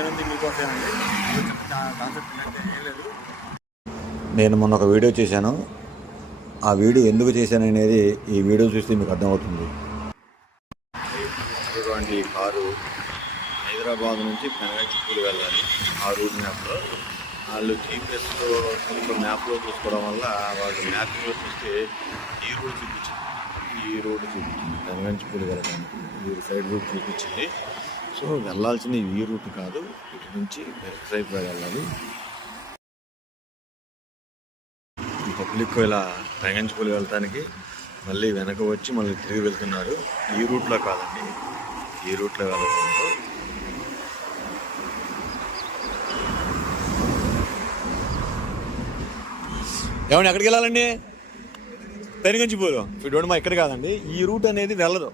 నేనుంది మీకోసమేనండి. Concept అంటే ఏం లేదు. నేను మొన్న ఒక వీడియో చేశాను. ఆ వీడియో ఎందుకు చేశాననేది ఈ వీడియో చూస్తే మీకు అర్థమవుతుంది. చూడండి, ఈ కారు హైదరాబాద్ నుంచి పెనగంచిపూడి వెళ్ళాలి. ఆ రూట్ మ్యాప్లో వాళ్ళు జీపీఎస్లో మ్యాప్లో చూసుకోవడం వల్ల వాళ్ళు మ్యాప్లో చూస్తే ఈ రోడ్ చూపించింది. పెనగంచిపూడి వెళ్ళడానికి ఈ సైడ్ రూట్ చూపించింది. సో వెళ్ళాల్సిన ఈ రూట్ కాదు, ఇటు నుంచి వెనక సైడ్ వెళ్ళాలి. ఈ పబ్లిక్ ఇలా పెనగంచిపూడి వెళ్ళడానికి మళ్ళీ వెనక వచ్చి మళ్ళీ తిరిగి వెళ్తున్నారు. ఈ రూట్లో కాదండి, ఈ రూట్లో వెళ్తున్నారు. ఏమండి ఎక్కడికి వెళ్ళాలండి? పెనగంచిపూడి. డోంట్ ఇక్కడ కాదండి, ఈ రూట్ అనేది వెళ్ళదు.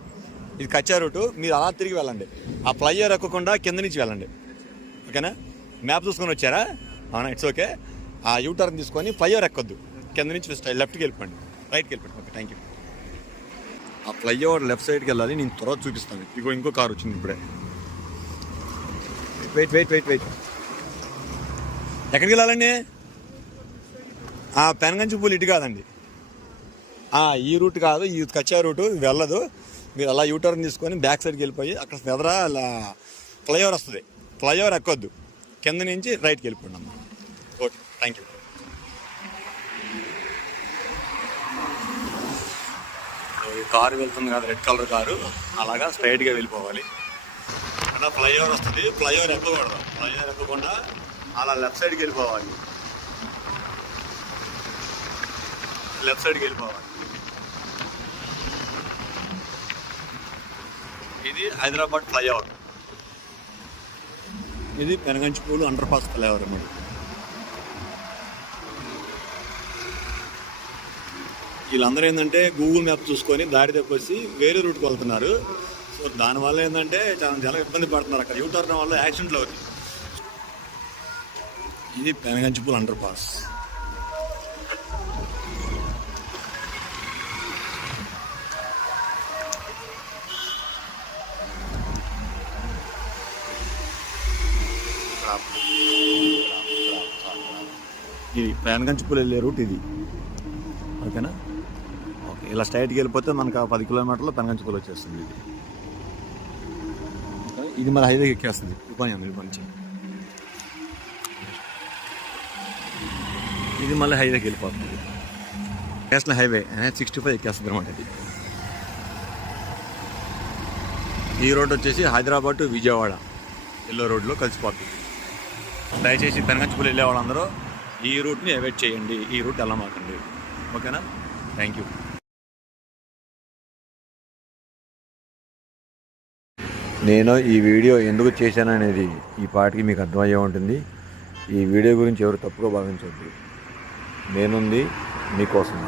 ఇది కచ్చా రూటు. మీరు అలా తిరిగి వెళ్ళండి. ఆ ఫ్లైఓవర్ ఎక్కకుండా కింద నుంచి వెళ్ళండి. ఓకేనా? మ్యాప్ చూసుకొని వచ్చారా? అవునా, ఇట్స్ ఓకే. ఆ యూటర్న్ తీసుకొని ఫ్లైఓవర్ ఎక్కొద్దు, కింద నుంచి లెఫ్ట్కి వెళ్ళిపోండి, రైట్కి వెళ్ళిపోండి. Okay, thank you. ఆ ఫ్లైఓవర్ లెఫ్ట్ సైడ్కి వెళ్ళాలి. నేను తర్వాత చూపిస్తాను. ఇంకో కారు వచ్చింది ఇప్పుడే. వెయిట్. ఎక్కడికి వెళ్ళాలండి? పెనగంచిపూడి ఇటు కాదండి, ఈ రూట్ కాదు, ఈ కచ్చా రూటు వెళ్ళదు. మీరు అలా యూటర్న్ తీసుకొని బ్యాక్ సైడ్కి వెళ్ళిపోయి అక్కడ ఎదరా అలా ఫ్లైఓవర్ వస్తుంది. ఫ్లైఓవర్ ఎక్కొద్దు, కింద నుంచి రైట్కి వెళ్ళిపోండి అమ్మా. Okay, thank you. ఈ కారు వెళ్తుంది కదా, రెడ్ కలర్ కారు, అలాగా స్ట్రైట్గా వెళ్ళిపోవాలి. అలా ఫ్లైఓవర్ వస్తుంది, ఫ్లైఓవర్ ఎక్కకూడదు. ఫ్లైఓవర్ ఎక్కకుండా అలా లెఫ్ట్ సైడ్కి వెళ్ళిపోవాలి. ఇది హైదరాబాద్ ఫ్లైఓవర్, ఇది పెనగంచిపూడి అండర్ పాస్ ఫ్లైఓవర్ అన్నమాట. వీళ్ళందరూ ఏంటంటే గూగుల్ మ్యాప్ చూసుకొని దారి తప్పేసి వేరే రూట్కి వెళ్తున్నారు. సో దానివల్ల ఏంటంటే చాలా ఇబ్బంది పడుతున్నారు. అక్కడ యూటర్న్ వల్ల యాక్సిడెంట్లు అవుతుంది. ఇది పెనగంచిపూడి అండర్ పాస్. ఇది పెనగంచిపూడి వెళ్ళే రూట్ ఇది. ఓకేనా? ఓకే, ఇలా స్ట్రైట్కి వెళ్ళిపోతే మనకు 10 కిలోమీటర్లు పెనగంచిపూడి వచ్చేస్తుంది. ఇది మన హైవేకి ఎక్కేస్తుంది. మంచి ఇది మళ్ళీ హైవేకి వెళ్ళిపోతుంది. నేషనల్ హైవే 65 ఎక్కేస్తుంది అనమాట. ఇది ఈ రోడ్ వచ్చేసి హైదరాబాద్ టు విజయవాడ ఎల్లో రోడ్లో కలిసిపోతుంది. దయచేసి పెనగంచిపూడి వెళ్ళే వాళ్ళందరూ ఈ రూట్ని అవాయిడ్ చేయండి. ఈ రూట్ వెళ్ళమాకండి. ఓకేనా? Thank you. నేను ఈ వీడియో ఎందుకు చేశాననేది ఈ పాటికి మీకు అర్థమయ్యే ఉంటుంది. ఈ వీడియో గురించి ఎవరు తప్పుగా భావించవద్దు. నేనుంది మీకోసం.